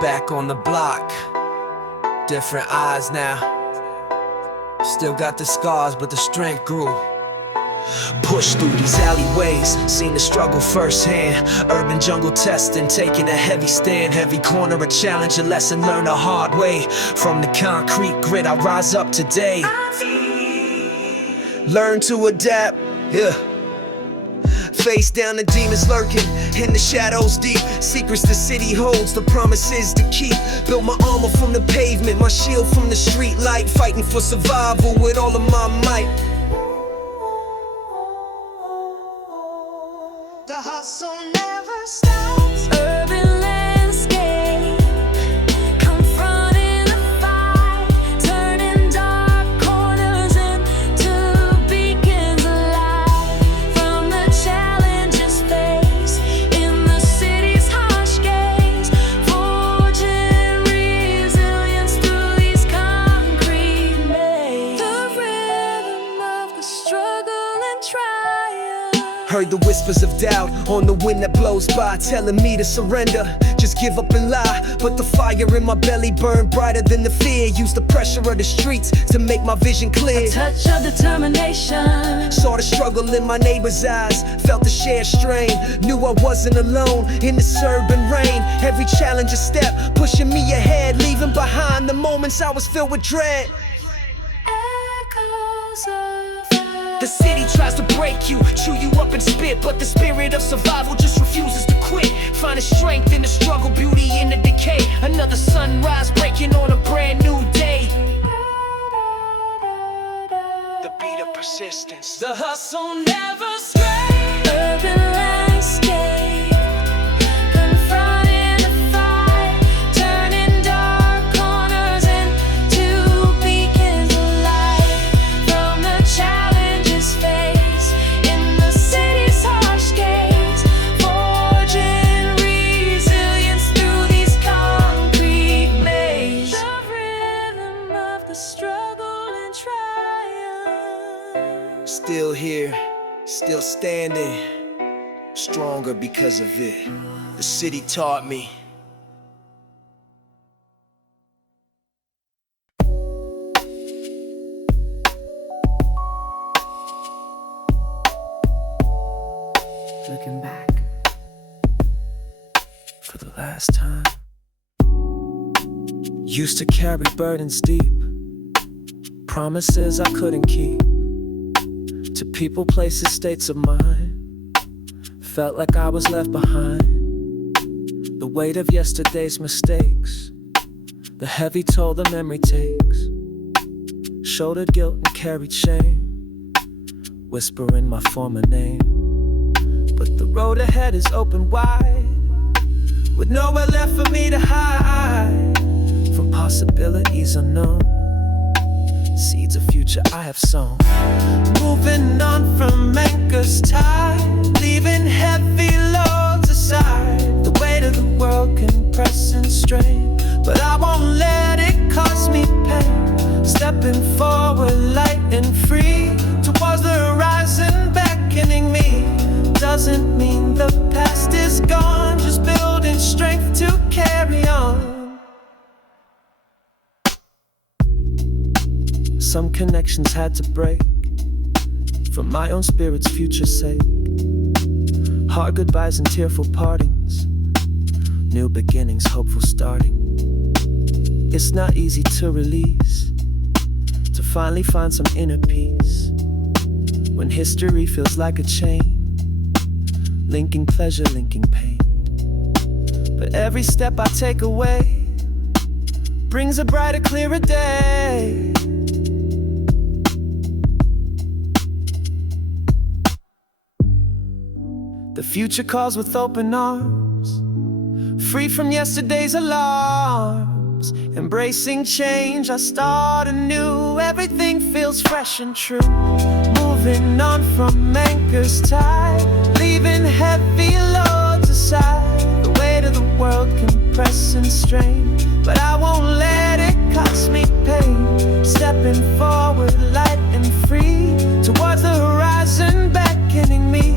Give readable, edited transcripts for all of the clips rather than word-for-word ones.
Back on the block, different eyes now. Still got the scars, but the strength grew. Pushed through these alleyways, seen the struggle firsthand. Urban jungle testing, taking a heavy stand. Heavy corner, a challenge, a lesson learned the hard way. From the concrete grit, I rise up today. Learn to adapt, yeah. Face down, the demons lurking in the shadows deep. Secrets the city holds, the promises to keep. Built my armor from the pavement, my shield from the street light. Fighting for survival with all of my might. The hustle never stops. Urban landscape, confronting the fight, turning dark corners into beacons of light. From the challenges faced in the city's harsh gaze, forging resilience through these concrete mazes. The rhythm of the struggle and triumph. Heard the whispers of doubt on the wind that blows by, telling me to surrender, just give up and lie. But the fire in my belly burned brighter than the fear. Used the pressure of the streets to make my vision clear. A touch of determination. Saw the struggle in my neighbor's eyes, felt the shared strain. Knew I wasn't alone in this urban rain. Every challenge a step, pushing me ahead, leaving behind the moments I was filled with dread. Echoes of The city tries to break you, chew you up and spit, but the spirit of survival just refuses to quit. Finding strength in the struggle, beauty in the decay. Another sunrise breaking on a brand new day. The beat of persistence, the hustle never strays. urban landscape, confronting the fight, turning dark corners into beacons of light. From the challenges faced in the city's harsh gaze, forging resilience through these concrete mazes. The rhythm of the struggle and triumph. Still here, still standing, stronger because of it. The city taught me. Looking back, For the last time, used to carry burdens deep, promises I couldn't keep. To people, places, states of mind, felt like I was left behind. The weight of yesterday's mistakes, the heavy toll the memory takes. Shouldered guilt and carried shame, whispering my former name. But the road ahead is open wide, with nowhere left for me to hide from possibilities unknown. Seeds of future I have sown. Moving on from anchors tied, leaving heavy loads aside. The weight of the world can press and strain, but I won't let it cost me pain. Stepping forward light and free, towards the horizon beckoning me. Doesn't mean the past is gone, just building strength to carry on. Some connections had to break, for my own spirit's future's sake. Hard goodbyes and tearful partings, new beginnings, hopeful starting. It's not easy to release, to finally find some inner peace. When history feels like a chain, linking pleasure, linking pain. But every step I take away brings a brighter, clearer day. The future calls with open arms, free from yesterday's alarms. Embracing change, I start anew. Everything feels fresh and true. Moving on from anchors tied, leaving heavy loads aside. The weight of the world can press and strain, but I won't let it cost me pain. Stepping forward light and free, towards the horizon beckoning me.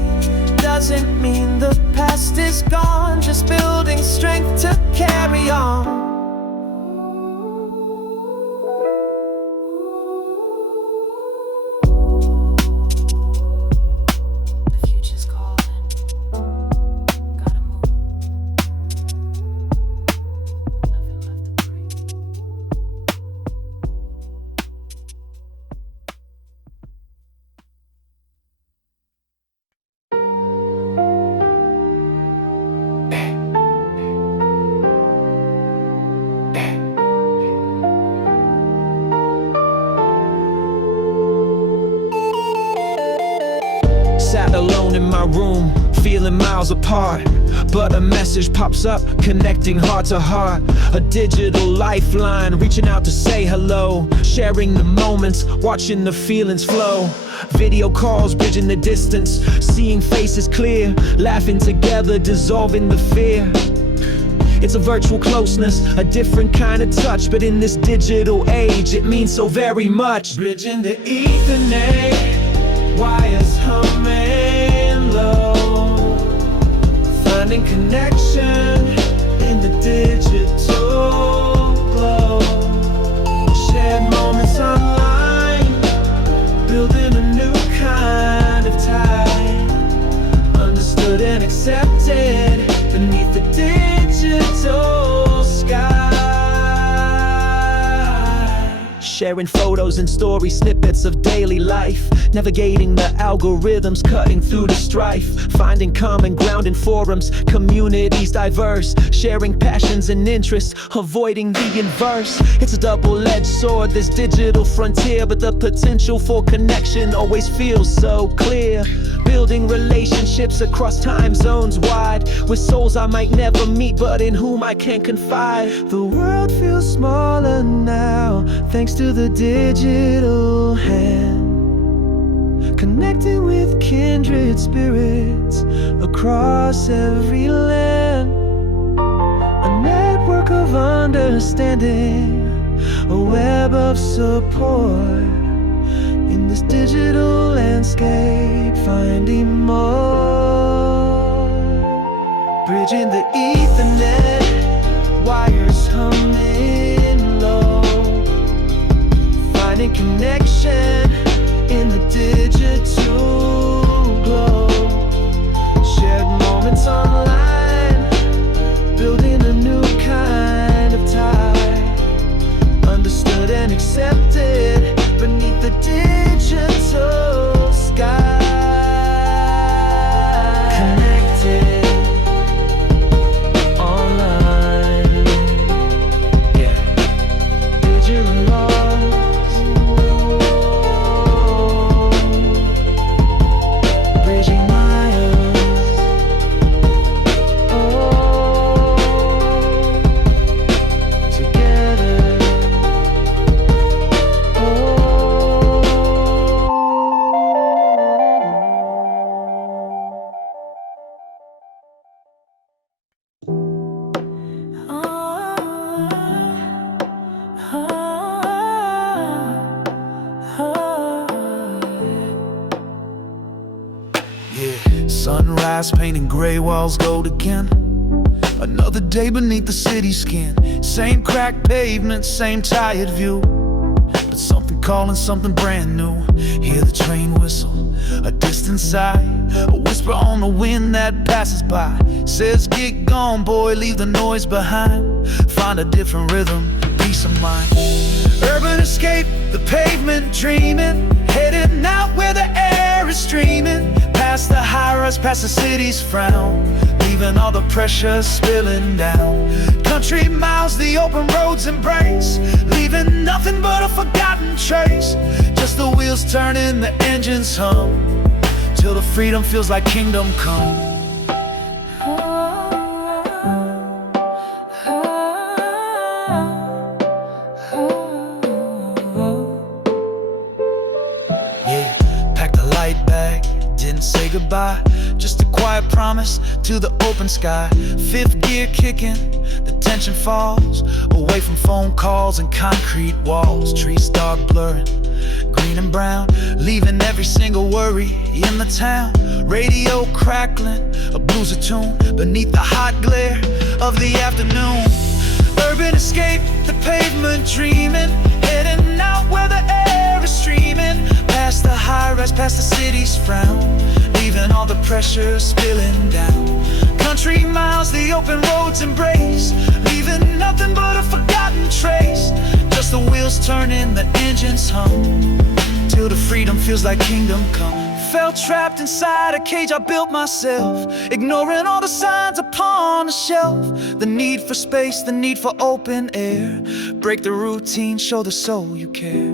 Doesn't mean the past is gone, just building strength to carry on. miles apart, but a message pops up, connecting heart to heart. A digital lifeline, reaching out to say hello, sharing the moments, watching the feelings flow. Video calls bridging the distance, seeing faces clear, laughing together, dissolving the fear. It's a virtual closeness, a different kind of touch, but in this digital age, it means so very much. Bridging the Ethernet, wires humming low, finding connection in the digital glow. Shared moments online, building a new kind of tie, understood and accepted beneath the digital sky. Sharing photos and story snippets of daily life, navigating the algorithms, cutting through the strife, finding common ground in forums, communities diverse, sharing passions and interests, avoiding the inverse. It's a double-edged sword, this digital frontier, but the potential for connection always feels so clear. Building relationships across time zones wide, with souls I might never meet, but in whom I can confide. The world feels smaller now, thanks to the digital hand, connecting with kindred spirits across every land. A network of understanding, a web of support. In this digital landscape, finding more. Bridging the Ethernet, wires humming low, finding connection in the digital glow. Shared moments online, building a new kind of tie, understood and accepted beneath the digital sky. Connected online, yeah. Digital lost, bridging miles, together. Sunrise painting gray walls gold again. Another day beneath the city skin. Same cracked pavement, same tired view, but something calling something brand new. Hear the train whistle, a distant sigh, a whisper on the wind that passes by. Says get gone boy, leave the noise behind. Find a different rhythm, peace of mind. Urban escape, the pavement dreaming, heading out where the air is streaming. Past the high-rise, past the city's frown, leaving all the pressure spilling down. Country miles, the open roads embrace, leaving nothing but a forgotten trace. Just the wheels turning, the engines hum, till the freedom feels like kingdom come. Yeah, packed a light bag, didn't say goodbye, just a quiet promise to the open sky. Fifth gear kicking, the tension falls, away from phone calls and concrete walls. Trees start blurring, green and brown, leaving every single worry in the town. Radio crackling, a blues tune beneath the hot glare of the afternoon. Urban escape, the pavement dreaming, heading out where the air is streaming. Past the high-rise, past the city's frown, leaving all the pressure spilling down. Country miles, the open roads embrace, leaving nothing but a forgotten trace. Just the wheels turning, the engines hum, till the freedom feels like kingdom come. Felt trapped inside a cage I built myself, ignoring all the signs upon the shelf. The need for space, the need for open air. Break the routine, show the soul you care.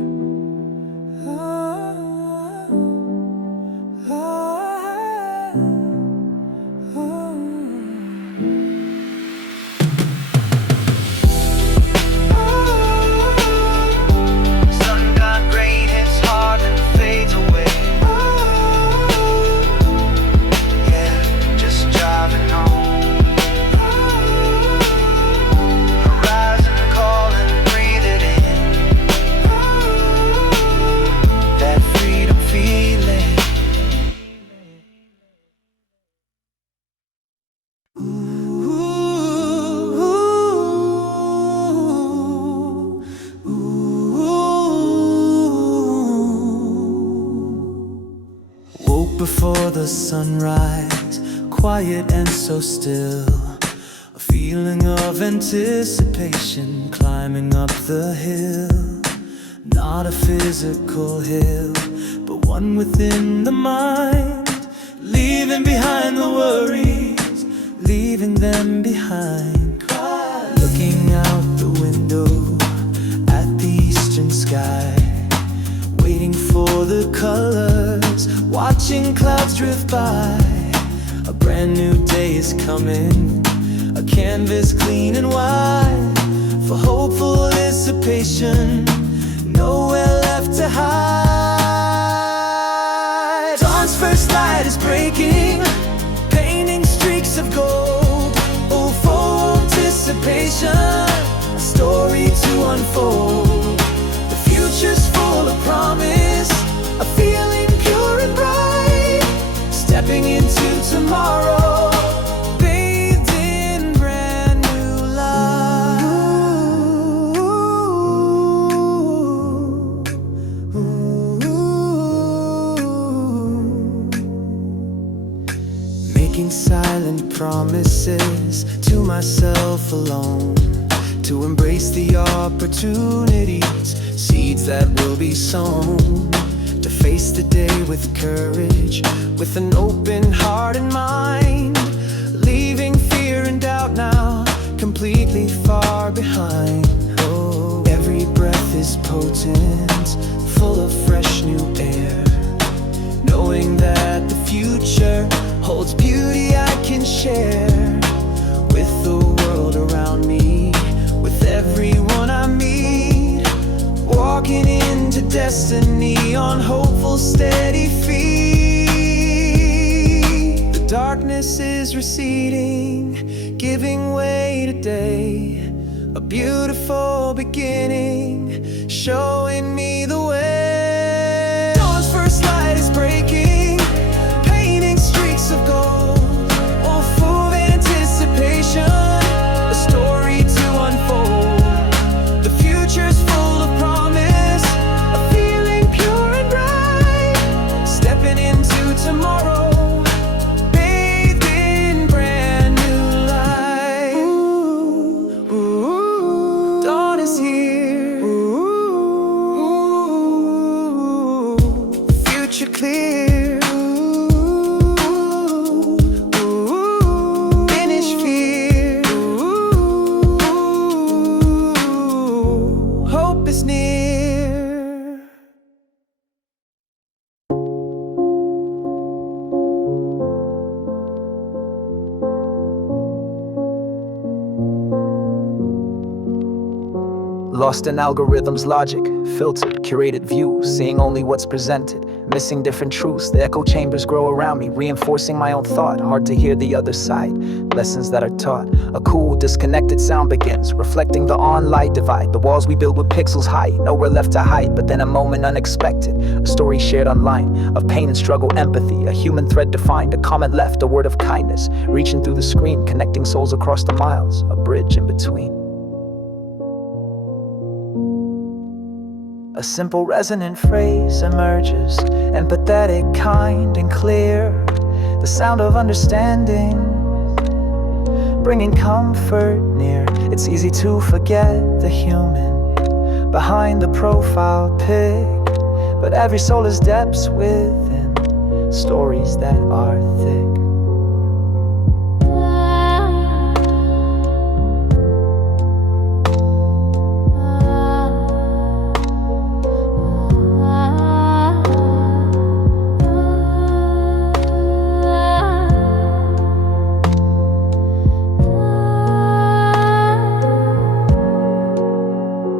sunrise, quiet and so still. A feeling of anticipation climbing up the hill. Not a physical hill, but one within the mind. Leaving behind the worries, leaving them behind. Looking out the window at the eastern sky, waiting for the colors, watching clouds drift by. A brand new day is coming, a canvas clean and wide, for hopeful dissipation, nowhere left to hide. Dawn's first light is breaking, painting streaks of gold. Oh, for anticipation, a story to unfold. The future's full of promise, a feeling pure and bright. Stepping into tomorrow, bathed in brand new light. Making silent promises to myself alone, to embrace the opportunities, seeds that will be sown. To face the day with courage, with an open heart and mind, leaving fear and doubt now completely far behind. Oh, every breath is potent, full of fresh new air, knowing that the future holds beauty I can share. With the world around me, with everyone I meet, walking into destiny on hopeful steady feet. The darkness is receding, giving way to day. A beautiful beginning, showing me the way. Dawn's first light is breaking, painting streaks of gold. Oh, full of anticipation, a story to unfold. The future's full of promise, a feeling pure and bright. Stepping into tomorrow, bathed in brand new light. Ooh, ooh, dawn is here. Ooh, future clear. Ooh, finish fear. Ooh, hope is near. Lost in algorithms' logic, filtered, curated view, seeing only what's presented, missing different truths. The echo chambers grow around me, reinforcing my own thought. Hard to hear the other side, lessons that are taught. A cool, disconnected sound begins, reflecting the on-light divide. The walls we build with pixels high, nowhere left to hide. But then a moment unexpected, a story shared online, of pain and struggle, empathy, a human thread defined, a comment left, a word of kindness, reaching through the screen, connecting souls across the miles, a bridge in between. A simple resonant phrase emerges, empathetic, kind and clear. The sound of understanding, bringing comfort near. It's easy to forget the human behind the profile pic, but every soul has depths within, stories that are thick.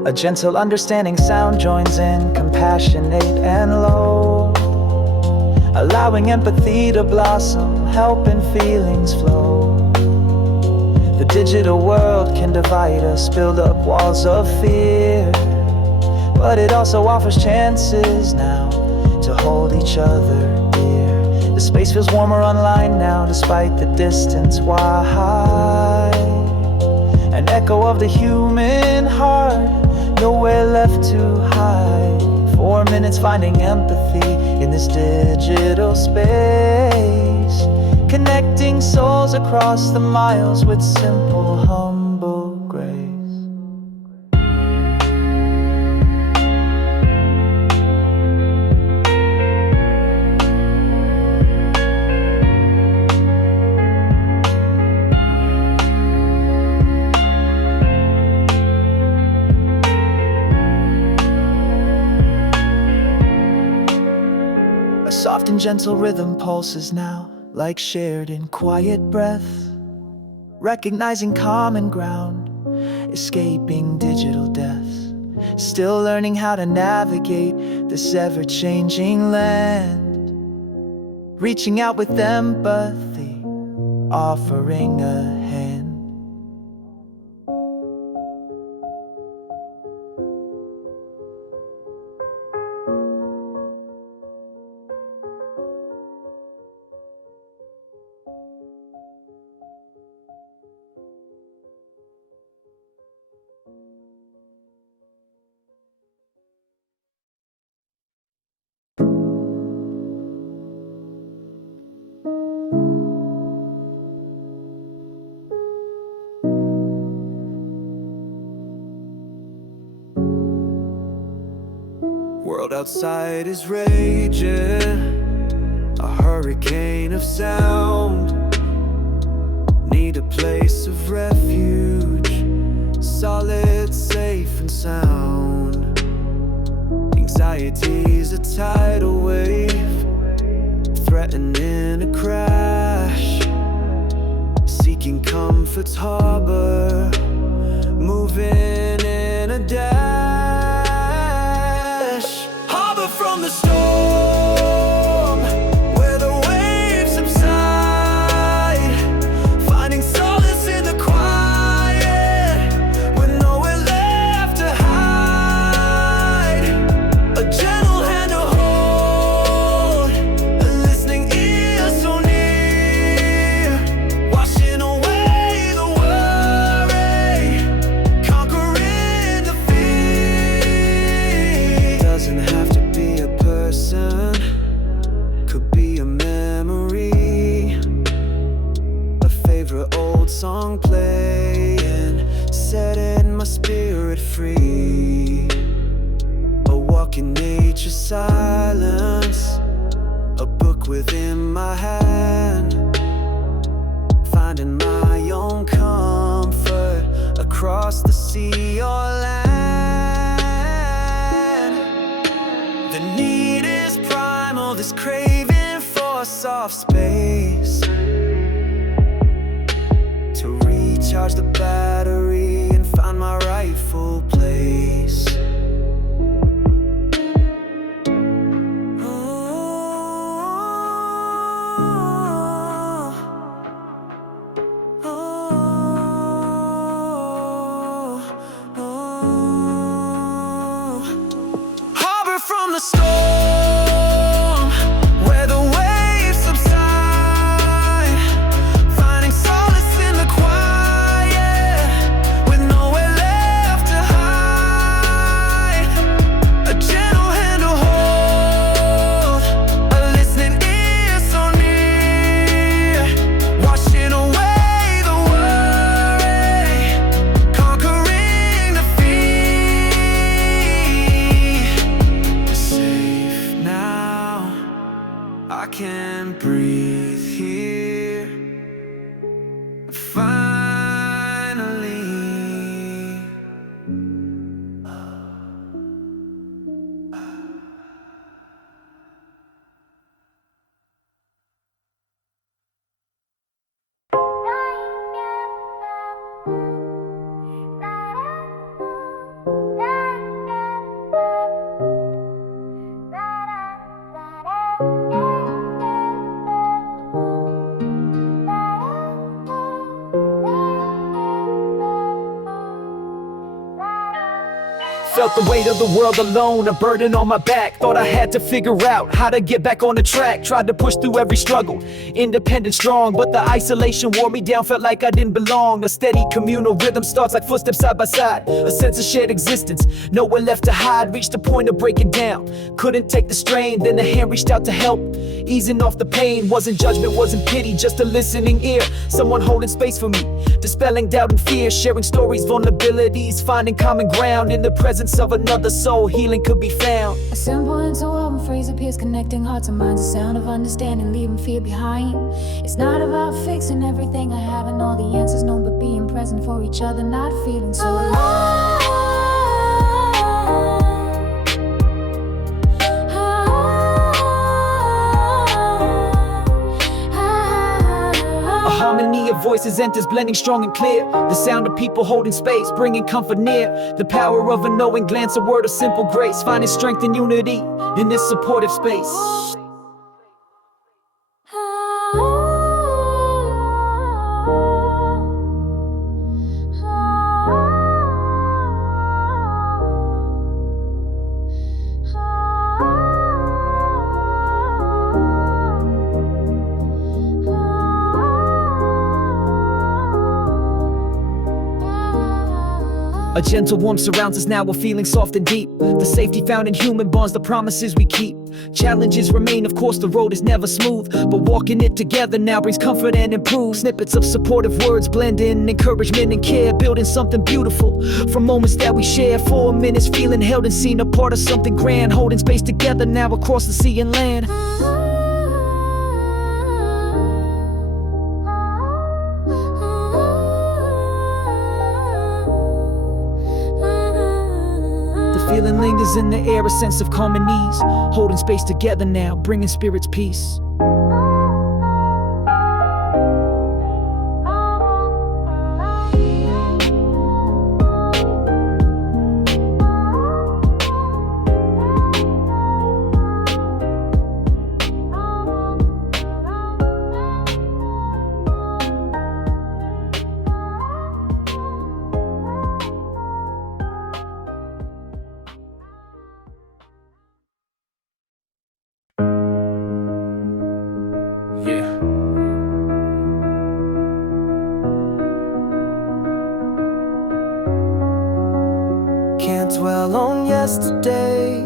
A gentle understanding sound joins in, compassionate and low, allowing empathy to blossom, helping feelings flow. The digital world can divide us, build up walls of fear, but it also offers chances now to hold each other dear. The space feels warmer online now, despite the distance. Why? An echo of the human heart, nowhere left to hide. 4 minutes finding empathy in this digital space, connecting souls across the miles with simple, humble grace. A soft and gentle rhythm pulses now, like shared in quiet breath, recognizing common ground, escaping digital death, still learning how to navigate this ever-changing land, reaching out with empathy, offering a hand. World outside is raging, a hurricane of sound. Need a place of refuge, solid, safe and sound. Anxiety's a tidal wave, threatening a crash. Seeking comfort's harbor, moving in a dash. From the storm, where the waves subside, finding solace in the quiet, with nowhere left to hide. A gentle hand to hold, a listening ear so near, washing away the worry, conquering the fear. Doesn't have to be a person, could be a memory, a favorite old song playing, setting my spirit free. A walk in nature's silence, a book within my hand, finding my own comfort across the sea or land. The need is primal, this craving for a soft space, to recharge the battery and find my rightful place. From the storm, where the waves subside, finding solace in the quiet, felt the weight of the world alone, a burden on my back. Thought I had to figure out how to get back on the track. Tried to push through every struggle, independent, strong, but the isolation wore me down, felt like I didn't belong. A steady communal rhythm starts like footsteps side by side. A sense of shared existence, nowhere left to hide. Reached a point of breaking down, couldn't take the strain. Then a hand reached out to help, easing off the pain. Wasn't judgment, wasn't pity, just a listening ear. Someone holding space for me, dispelling doubt and fear. Sharing stories, vulnerabilities, finding common ground. In the presence of another soul, healing could be found. A simple interwoven phrase appears, connecting hearts and minds. A sound of understanding, leaving fear behind. It's not about fixing everything I have and all the answers, no, but being present for each other, not feeling so alone. A harmony of voices enters, blending strong and clear. The sound of people holding space, bringing comfort near. The power of a knowing glance, a word of simple grace. Finding strength and unity in this supportive space. A gentle warmth surrounds us now, we're feeling soft and deep. The safety found in human bonds, the promises we keep. Challenges remain, of course the road is never smooth, but walking it together now brings comfort and improves. Snippets of supportive words blend in, encouragement and care, building something beautiful from moments that we share. 4 minutes feeling held and seen, a part of something grand, holding space together now across the sea and land. Feeling lingers in the air, a sense of calm and ease. Holding space together now, bringing spirits peace. Can't dwell on yesterday,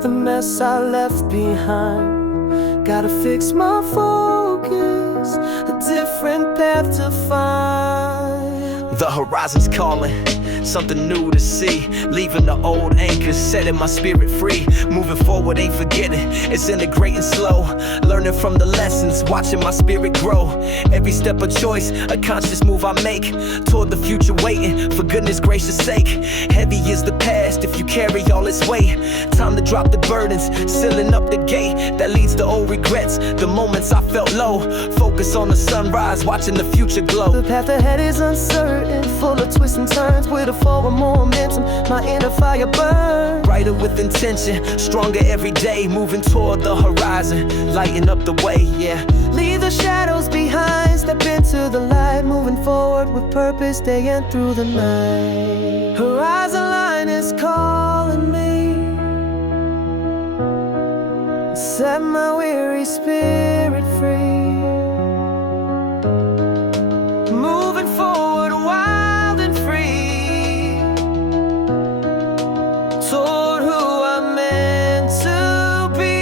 the mess I left behind. Gotta fix my focus, a different path to find. The horizon's calling, something new to see. Leaving the old anchors, setting my spirit free. Moving forward, ain't forgetting, it's integrating slow. Learning from the lessons, watching my spirit grow. Every step a choice, a conscious move I make toward the future, waiting for goodness gracious sake. Heavy is the past if you carry all its weight. Time to drop the burdens, sealing up the gate that leads to old regrets. The moments I felt low, focus on the sunrise, watching the future glow. The path ahead is uncertain, full of twists and turns, with a forward momentum, my inner fire burns. Brighter with intention, stronger every day, moving toward the horizon, lighting up the way, yeah. Leave the shadows behind, step into the light, moving forward with purpose, day and through the night. Horizon line is calling me, set my weary spirit free. Moving forward, wild and free, toward who I'm meant to be.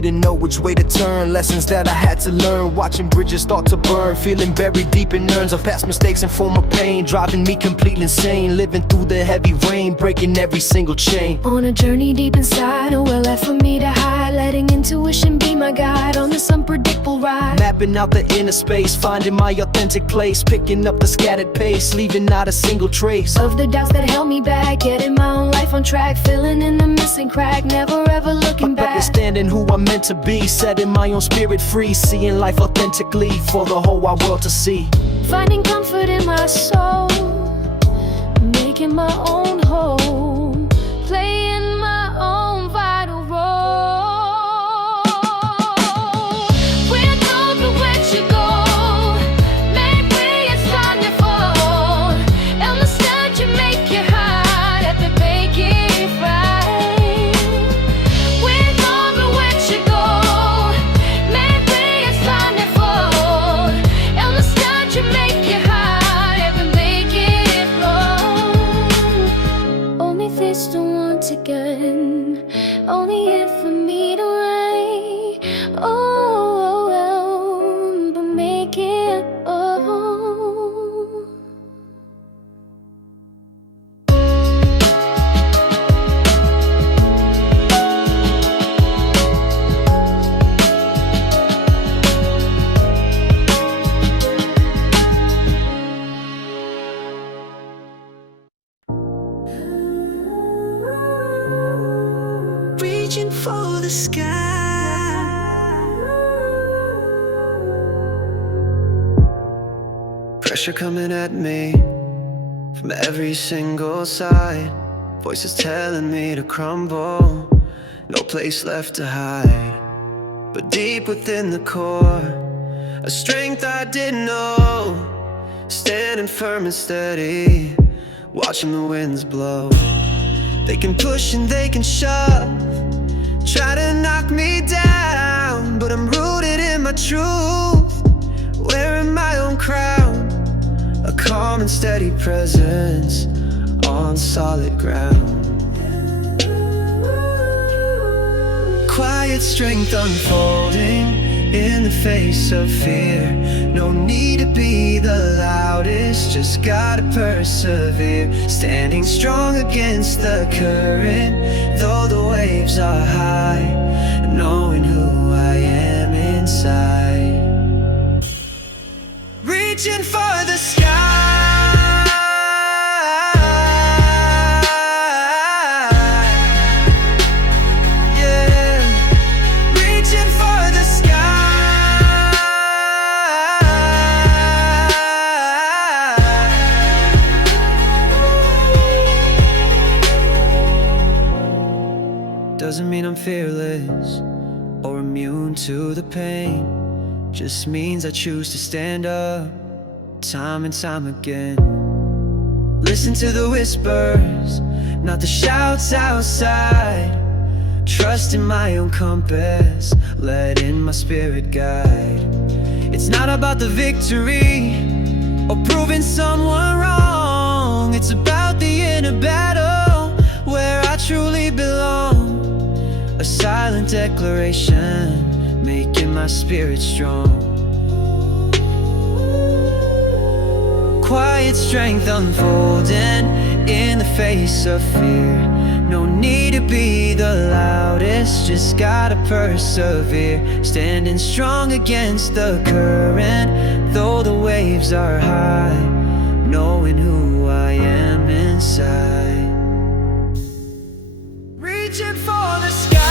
didn't know which way to turn. Lessons that I had to learn, watching bridges start to burn. Feeling buried deep in urns of past mistakes and former pain, driving me completely insane. Living through the heavy rain, breaking every single chain. On a journey deep inside, nowhere left for me to hide. Letting intuition be my guide on this unpredictable ride. Mapping out the inner space, finding my authentic place. Picking up the scattered pace, leaving not a single trace of the doubts that held me back. Getting my own life on track, filling in the missing crack. Never ever looking back. Understanding who I'm meant to be, setting my own spirit free. Seeing life authentically for the whole wide world to see. Finding comfort in my soul, making my own home, playing my own vital role. We're told to where to go, make way, it's time to fall. Understand you make it hard at the make it right. We're told to where to go, make way, it's time to fall. Understand you make it hard at the make it wrong. Only this don't want again, only it for me to write. Oh, but make it Reaching for the sky. Pressure coming at me from every single side. Voices telling me to crumble, no place left to hide. But deep within the core, a strength I didn't know, standing firm and steady, watching the winds blow. They can push and they can shove, try to knock me down, but I'm rooted in my truth, wearing my own crown. A calm and steady presence on solid ground. Quiet strength unfolding in the face of fear. No need to be the loudest, just gotta persevere. Standing strong against the current, though the waves are high, knowing who I am inside. Reaching for the sky. Doesn't mean I'm fearless or immune to the pain. Just means I choose to stand up time and time again. Listen to the whispers, not the shouts outside. Trust in my own compass, letting my spirit guide. It's not about the victory or proving someone wrong. It's about the inner battle where I truly belong. A silent declaration, making my spirit strong. Quiet strength unfolding in the face of fear. No need to be the loudest, just gotta persevere. Standing strong against the current, though the waves are high, knowing who I am inside. Reaching for the sky.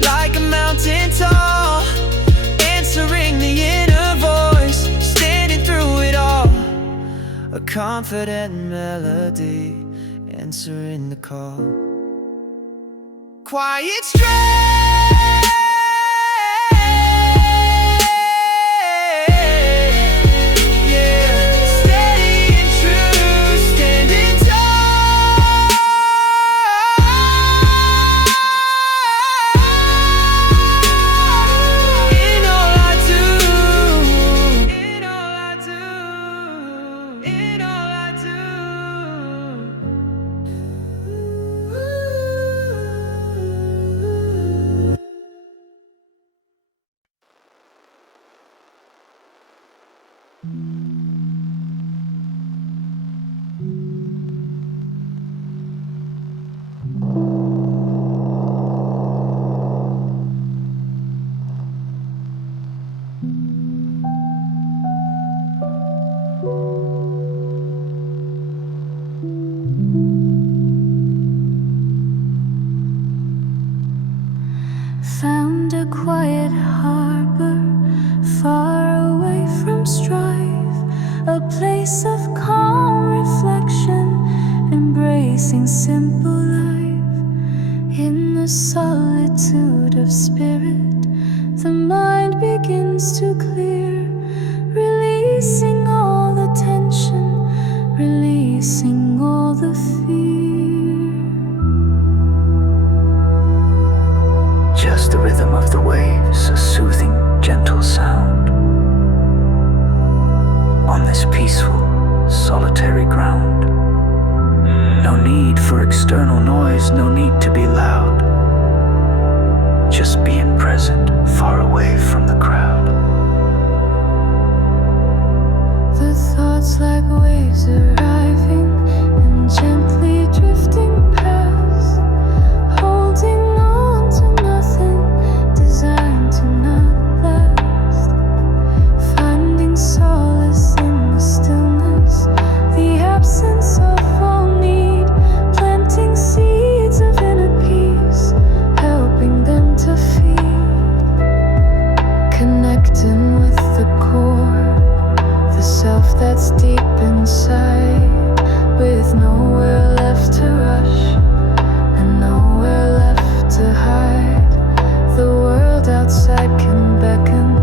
Like a mountain tall, answering the inner voice, standing through it all. A confident melody, answering the call. quiet strength. Yeah, steady and true, standing tall. In all I do, in all I do, in all I do. Found a quiet harbor far away from strife, a place of calm reflection, embracing simple life. In the solitude of spirit, the mind begins to clear, releasing all the tension, releasing all the fear. Just the rhythm of the waves, a soothing, gentle sound. On this peaceful, solitary ground. No need for external noise, no need to be loud. Just being present, far away from the crowd. The thoughts like waves arriving and gently drifting past, holding on to nothing, designed to not last. Finding solace in the stillness, the absence of all need, planting seeds of inner peace, helping them to feed. Connecting with the core, the self that's deep inside, with nowhere left to rush and nowhere left to hide. The world outside can beckon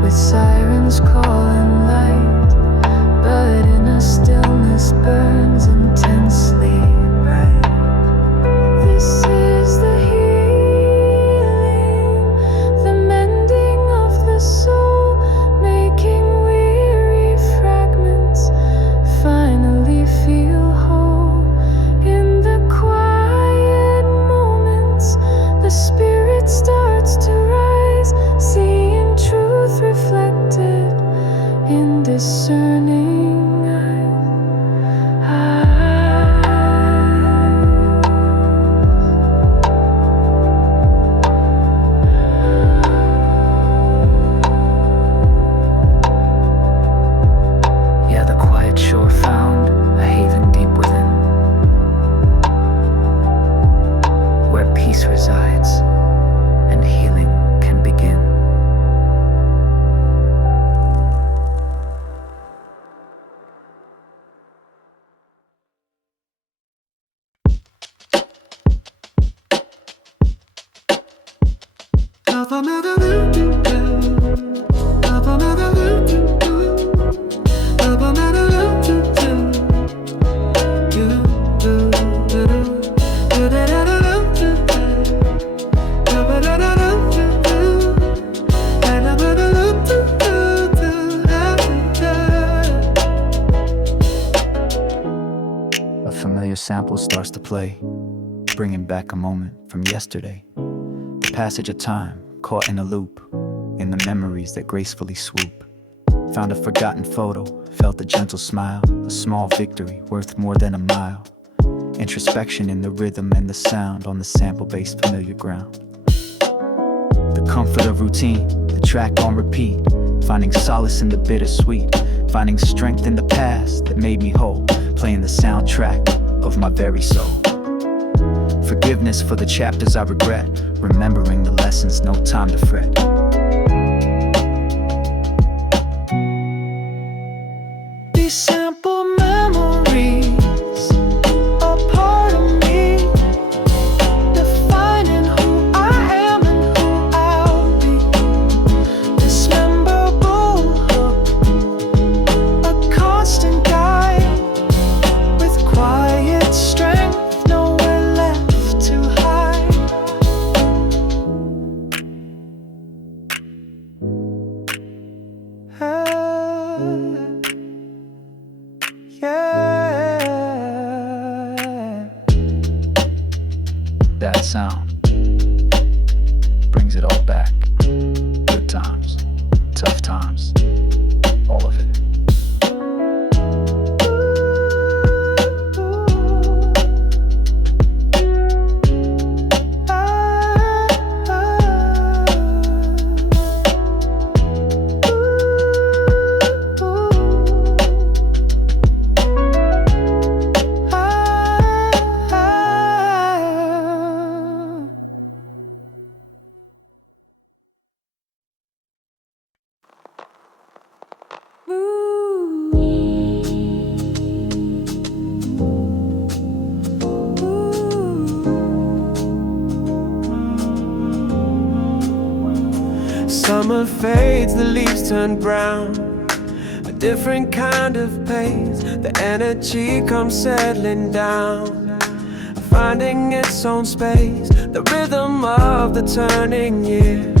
with sirens calling light, but inner stillness burns intensely bright. This is the healing, the mending of the soul, making weary fragments finally feel whole. In the quiet moments, the spirit starts to rise, seeing truth reflected in discerning eyes. Yeah, the quiet shore found a haven deep within, where peace resides and healing can begin. A familiar sample starts to play, bringing back a moment from yesterday. The passage of time, caught in a loop, in the memories that gracefully swoop. Found a forgotten photo, felt a gentle smile, a small victory worth more than a mile. Introspection in the rhythm and the sound on the sample-based familiar ground. The comfort of routine, the track on repeat, finding solace in the bittersweet, finding strength in the past that made me whole, playing the soundtrack of my very soul. Forgiveness for the chapters I regret, remembering the lessons, no time to fret. These sample memories, a part of me, define That sound brings it all back. Good times, tough times, all of it. Summer fades, the leaves turn brown. A different kind of pace, the energy comes settling down, finding its own space. The rhythm of the turning year,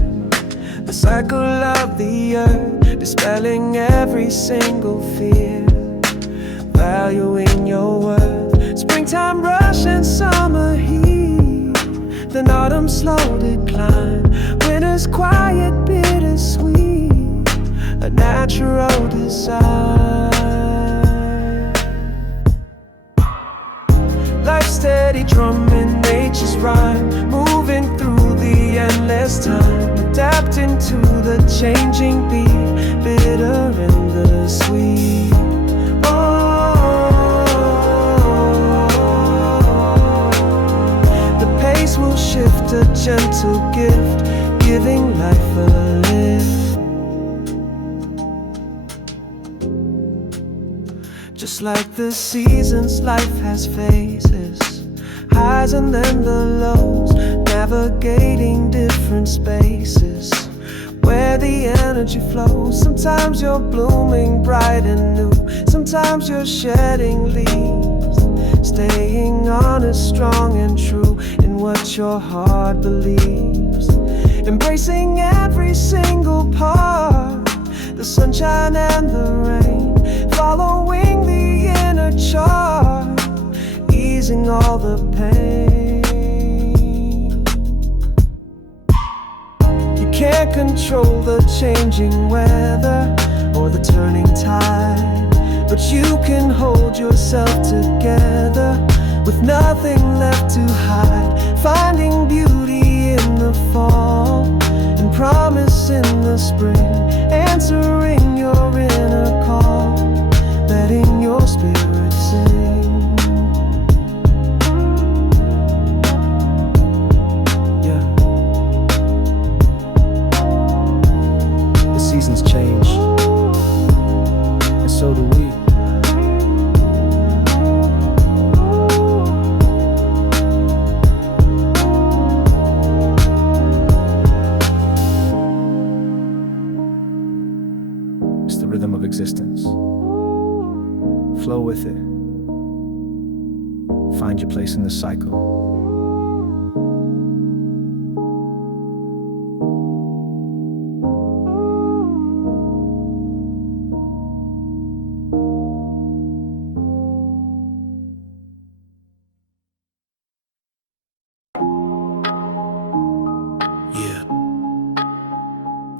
the cycle of the earth, dispelling every single fear, valuing your worth. Springtime rush and summer heat, then autumn slow decline, winter's quiet bittersweet, a natural design. Life steady drumming nature's rhyme, moving through the endless time, adapting to the changing beat, bitter and the sweet. The pace will shift, a gentle gift, giving life a lift. Just like the seasons, life has phases, highs and then the lows, navigating different spaces where the energy flows. Sometimes you're blooming bright and new, sometimes you're shedding leaves, staying honest, strong and true in what your heart believes, embracing every single part, the sunshine and the rain, following the inner chart, easing all the pain. You can't control the changing weather or the turning tide, but you can hold yourself together with nothing left to hide, finding beauty in the fall and promise in the spring, answering your inner call, letting your spirit sing. Yeah. The seasons change, and so do we. It's the rhythm of existence. Flow with it. Find your place in the cycle. Yeah,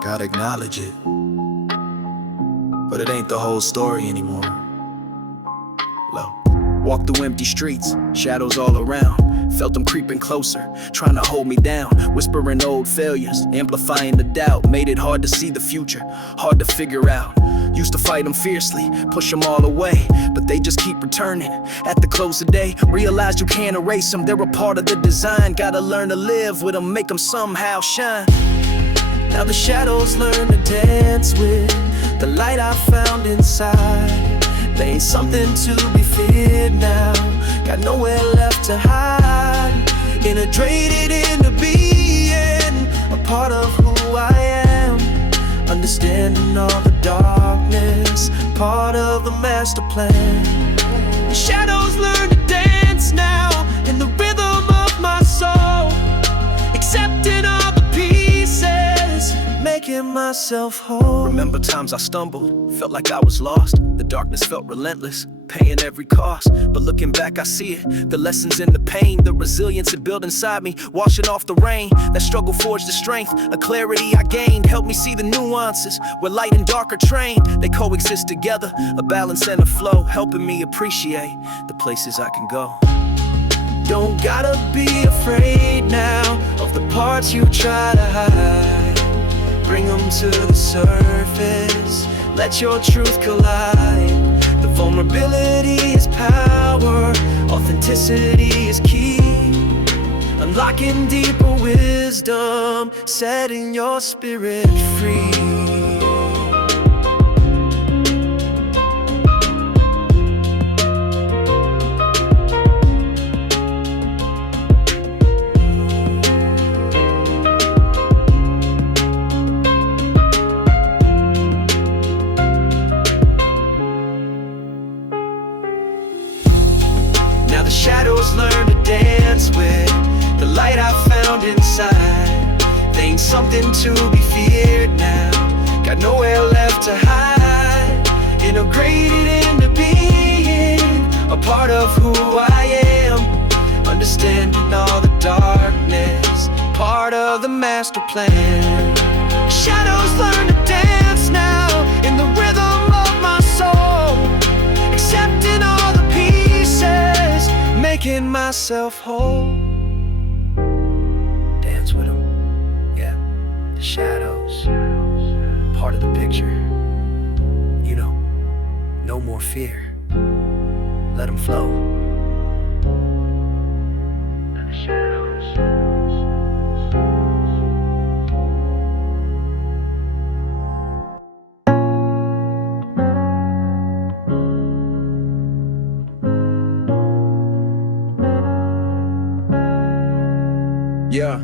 gotta acknowledge it, but it ain't the whole story anymore. Low. Walked through empty streets, shadows all around, felt them creeping closer, trying to hold me down, whispering old failures, amplifying the doubt, made it hard to see the future, hard to figure out. Used to fight them fiercely, push them all away, but they just keep returning. At the close of day, realized you can't erase them, they're a part of the design. Gotta learn to live with them, make them somehow shine. Now the shadows learn to dance with the light I found inside. They ain't something to be feared now, got nowhere left to hide. Integrated into being a part of who I am, understanding all the darkness, part of the master plan. The shadows learn to dance now in the rhythm of my soul, accepting all the pieces, making making myself whole. Remember times I stumbled, felt like I was lost. The darkness felt relentless, paying every cost. But looking back I see it, the lessons in the pain, the resilience it built inside me, washing off the rain. That struggle forged the strength, a clarity I gained, helped me see the nuances where light and dark are trained. They coexist together, a balance and a flow, helping me appreciate the places I can go. Don't gotta be afraid now of the parts you try to hide. Bring them to the surface, let your truth collide. The vulnerability is power, authenticity is key. Unlocking deeper wisdom, setting your spirit free. Now the shadows learn to dance with the light I found inside. They ain't something to be feared now, got nowhere left to hide. Integrated into being a part of who I am, understanding all the darkness, part of the master plan. Shadows learn to dance now in the rhythm of my soul, accepting all the pieces, making myself whole. Dance with them, yeah. The shadows, part of the picture. You know, no more fear. Let them flow. The shadows. Yeah,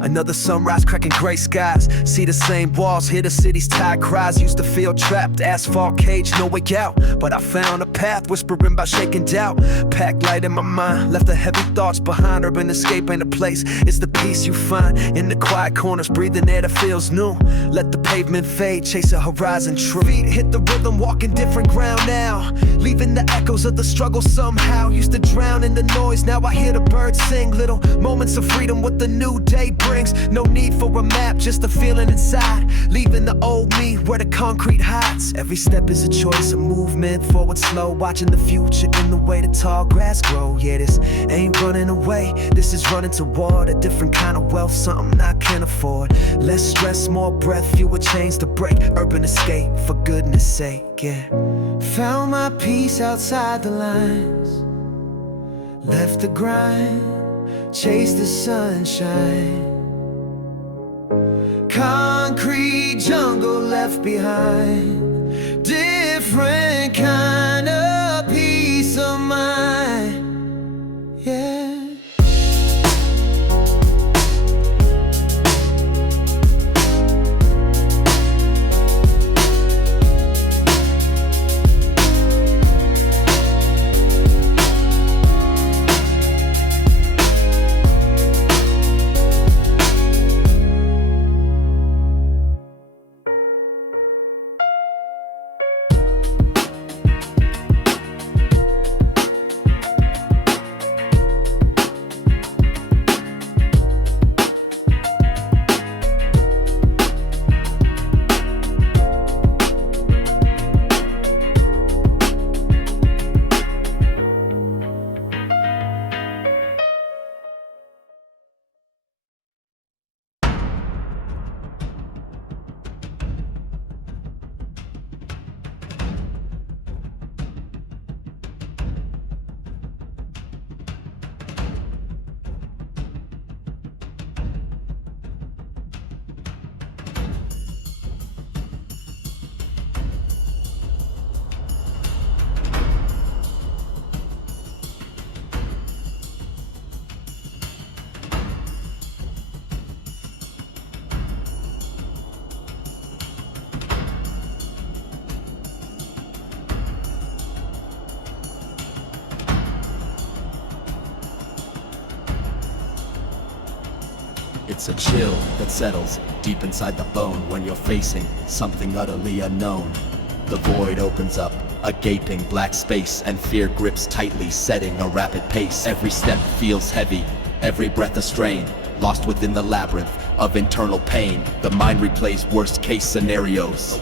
another sunrise cracking gray skies. See the same walls, hear the city's tide cries. Used to feel trapped, asphalt cage, no way out. But I found a path, whispering about shaking doubt. Packed light in my mind, left the heavy thoughts behind. Urban escape ain't a place, it's the peace you find in the quiet corners, breathing air that feels new. Let the pavement fade, chase a horizon true. Feet hit the rhythm, walking different ground now, leaving the echoes of the struggle somehow. Used to drown in the noise, now I hear the birds sing. Little moments of freedom, what the new day brings. No need for a map, just a feeling inside. Leaving the old me where the concrete hides. Every step is a choice, a movement forward slow. Watching the future in the way the tall grass grow. Yeah, this ain't running away, this is running toward a different kind of wealth, something I can't afford. Less stress, more breath, fewer chains to break. Urban escape, for goodness sake, yeah. Found my peace outside the lines, left the grind, chased the sunshine. Concrete jungle left behind, different kind of peace of mind, yeah. It's a chill that settles deep inside the bone when you're facing something utterly unknown. The void opens up, a gaping black space, and fear grips tightly, setting a rapid pace. Every step feels heavy, every breath a strain, lost within the labyrinth of internal pain. The mind replays worst case scenarios,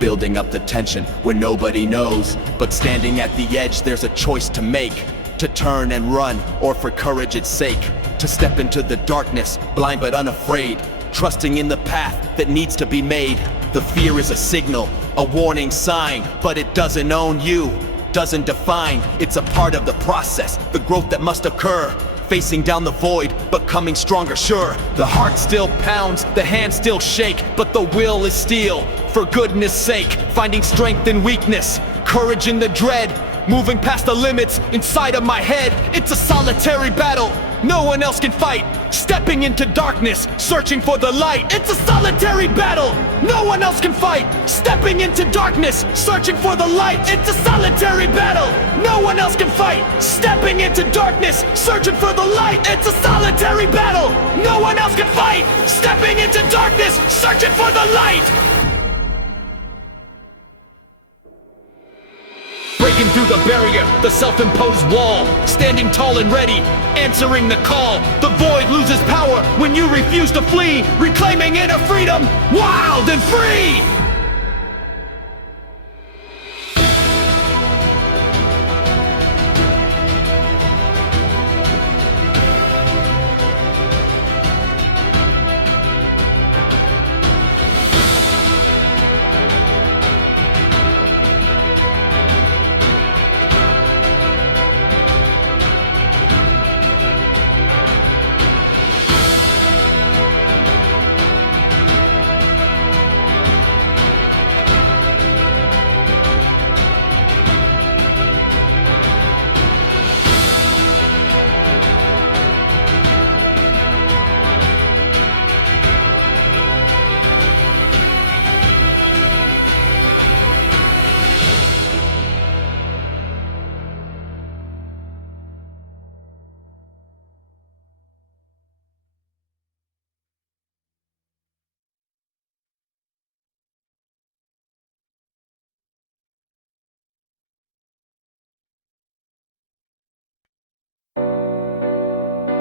building up the tension where nobody knows. But standing at the edge, there's a choice to make: to turn and run, or for courage its sake, to step into the darkness, blind but unafraid, trusting in the path that needs to be made. The fear is a signal, a warning sign, but it doesn't own you, doesn't define. It's a part of the process, the growth that must occur. Facing down the void, but coming stronger, sure. The heart still pounds, the hands still shake, but the will is steel. For goodness sake, finding strength in weakness, courage in the dread, moving past the limits inside of my head. It's a solitary battle, no one else can fight. Stepping into darkness, searching for the light. It's a solitary battle, no one else can fight. Stepping into darkness, searching for the light. It's a solitary battle, no one else can fight. Stepping into darkness, searching for the light. It's a solitary battle, no one else can fight. Stepping into darkness, searching for the light. Breaking through the barrier, the self-imposed wall, standing tall and ready, answering the call. The void loses power when you refuse to flee, reclaiming inner freedom, wild and free.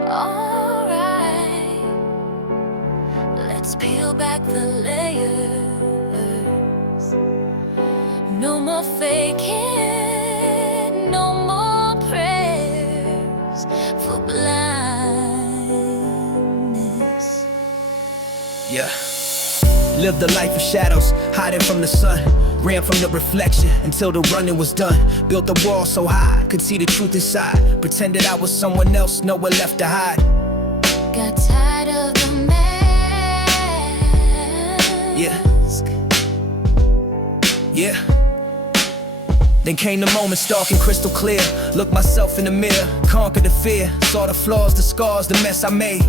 Alright, let's peel back the layers. No more faking, no more prayers for blindness. Yeah. Lived a life of shadows, hiding from the sun. Ran from the reflection until the running was done. Built a wall so high, could see the truth inside. Pretended I was someone else, nowhere left to hide. Got tired of the mask. Yeah. Then came the moment, stark and crystal clear. Looked myself in the mirror, conquered the fear. Saw the flaws, the scars, the mess I made,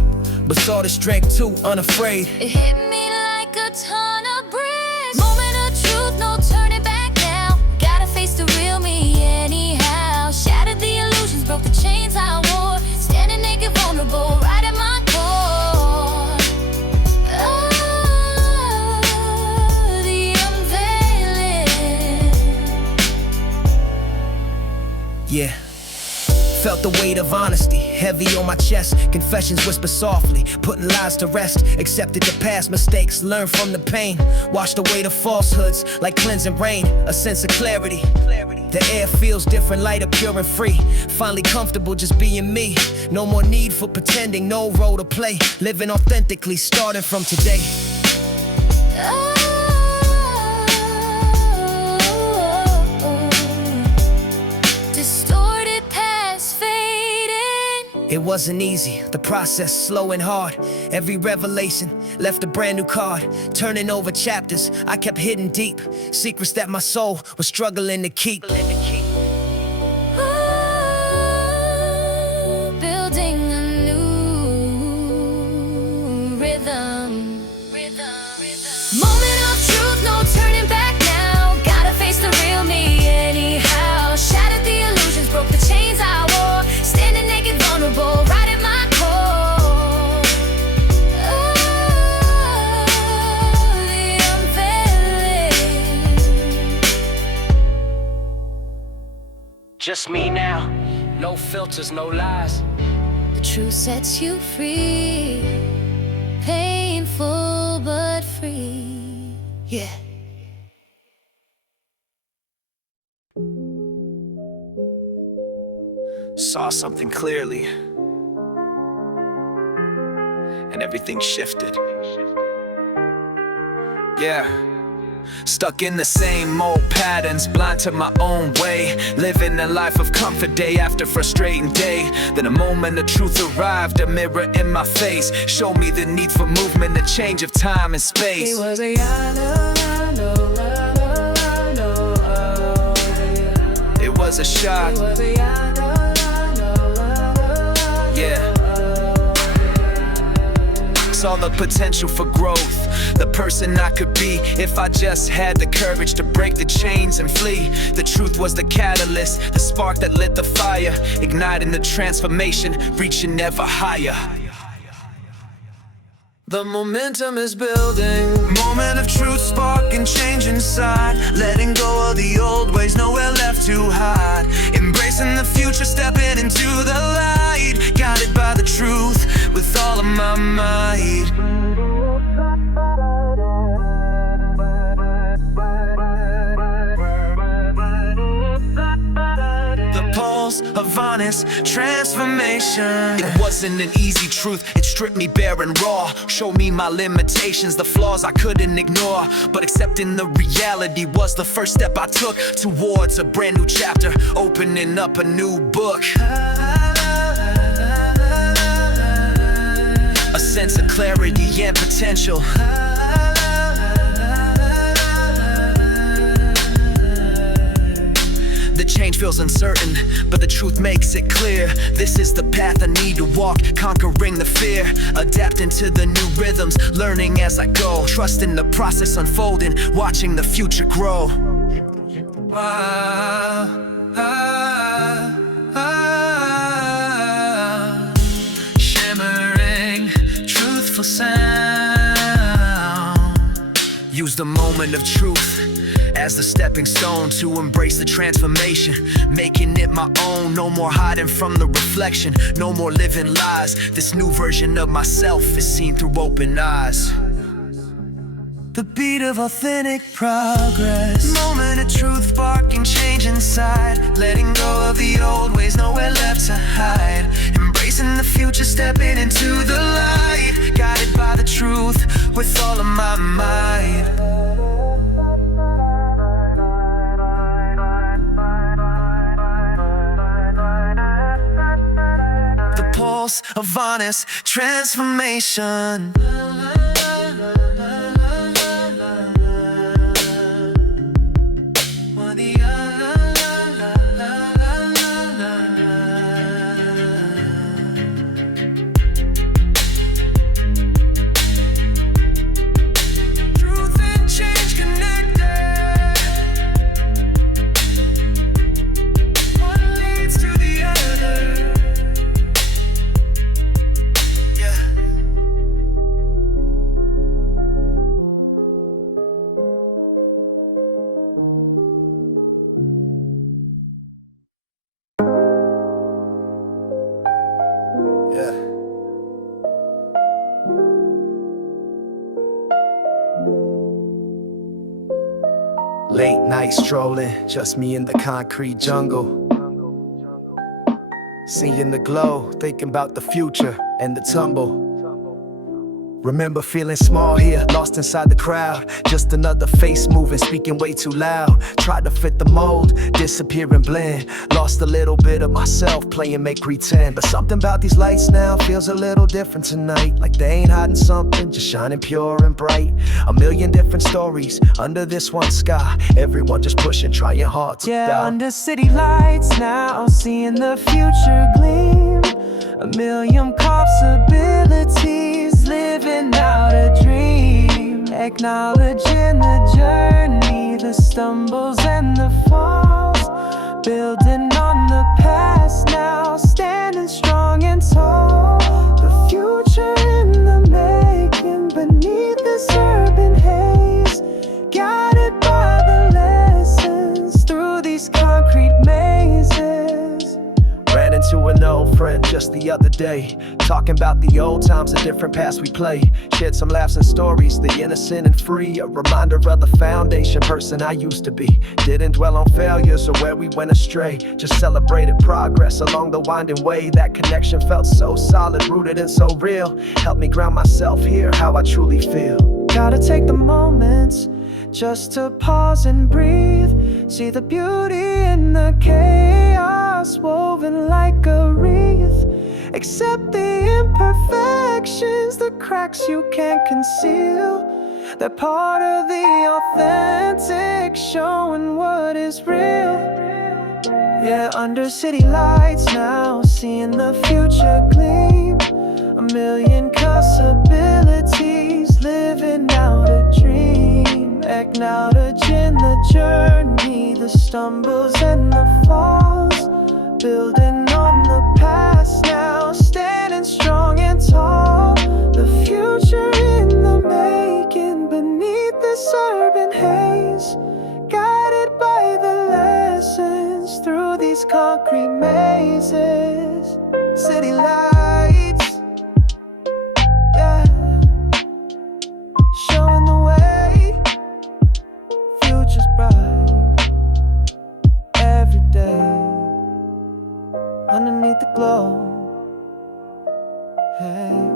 but saw the strength too, unafraid. It hit me like a ton of bricks. Moment of truth, no turning back now. Gotta face the real me anyhow. Shattered the illusions, broke the chains I wore. Standing naked, vulnerable, right at my core. Oh, the unveiling. Yeah. Felt the weight of honesty, heavy on my chest. Confessions whisper softly, putting lies to rest. Accepted the past mistakes, learned from the pain. Washed away the falsehoods like cleansing rain. A sense of clarity. The air feels different, lighter, pure and free. Finally comfortable just being me. No more need for pretending, no role to play. Living authentically, starting from today. Distorted past fading. It wasn't easy, the process slow and hard. Every revelation left a brand new card. Turning over chapters I kept hidden deep. Secrets that my soul was struggling to keep. Building a new rhythm. Moment of truth, no turning back now. Gotta face the real me anyhow. Shattered the illusions, broke the chains I wore. Standing naked, vulnerable, right at my core. Oh, Just me now, no filters, no lies. The truth sets you free, painful but free. Yeah. Saw something clearly, and everything shifted. Yeah. Stuck in the same old patterns, blind to my own way, living a life of comfort day after frustrating day. Then a moment of truth arrived, a mirror in my face showed me the need for movement, the change of time and space. It was a It was a shock. Yeah. Saw the potential for growth, the person I could be if I just had the courage to break the chains and flee. The truth was the catalyst, the spark that lit the fire, igniting the transformation, reaching ever higher. The momentum is building. Moment of truth, spark and change inside. Letting go of the old ways, nowhere left to hide. Embracing the future, stepping into the light. Guided by the truth, with all of my might. The pulse of honest transformation. It wasn't an easy truth, it stripped me bare and raw. Showed me my limitations, the flaws I couldn't ignore. But accepting the reality was the first step I took towards a brand new chapter, opening up a new book. A sense of clarity and potential. The change feels uncertain, but the truth makes it clear. This is the path I need to walk, conquering the fear, adapting to the new rhythms, learning as I go, trusting the process unfolding, watching the future grow. Shimmering, truthful sound. Use the moment of truth as the stepping stone to embrace the transformation, making it my own. No more hiding from the reflection, no more living lies. This new version of myself is seen through open eyes. The beat of authentic progress. Moment of truth, sparking change inside. Letting go of the old ways, nowhere left to hide. Embracing the future, stepping into the light. Guided by the truth, with all of my might. Pulse of honest transformation. Truth and change connected. One leads to the other. Late night strolling, just me in the concrete jungle. Seeing the glow, thinking about the future and the tumble. Remember feeling small here, lost inside the crowd. Just another face moving, speaking way too loud. Tried to fit the mold, disappear and blend. Lost a little bit of myself, playing make pretend. But something about these lights now feels a little different tonight. Like they ain't hiding something, just shining pure and bright. A million different stories under this one sky. Everyone just pushing, trying hard to die. Under city lights now, seeing the future gleam. A million possibilities, living out a dream. Acknowledging the journey, the stumbles and the falls. Building on the past now, standing strong and tall. The future in the making, beneath this urban haze. Guided by the lessons, through these concrete mazes. to an old friend just the other day, talking about the old times, the different paths we play. Shared some laughs and stories, the innocent and free. A reminder of the foundation person I used to be. Didn't dwell on failures or where we went astray, just celebrated progress along the winding way. That connection felt so solid, rooted and so real. Helped me ground myself here, how I truly feel. Gotta take the moments just to pause and breathe. See the beauty in the chaos, woven like a wreath. Accept the imperfections, the cracks you can't conceal. They're part of the authentic, showing what is real. Yeah, under city lights now, seeing the future gleam. A million possibilities, living out a dream. Acknowledging the journey, the stumbles and the falls. Building on the past now, standing strong and tall. The future in the making, beneath this urban haze. Guided by the lessons, through these concrete mazes. City lights, yeah, showing the way. Future's bright every day. Underneath the glow, hey.